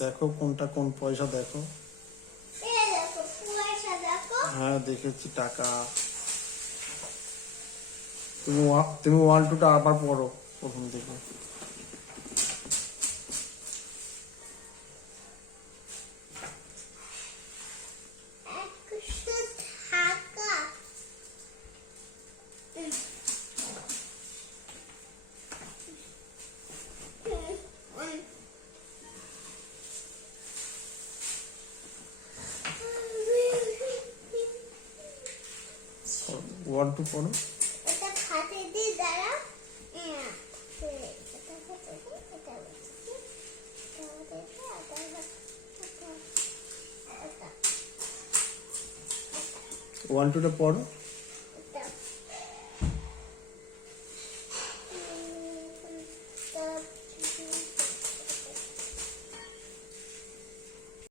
দেখো কোনটা কোন পয়সা দেখো। হ্যাঁ দেখেছি টাকা। তুমি 1 2টা আবার পড়ো প্রথম থেকে। ওয়ান টু পড়ো। ওয়ান টুটা পড়ো।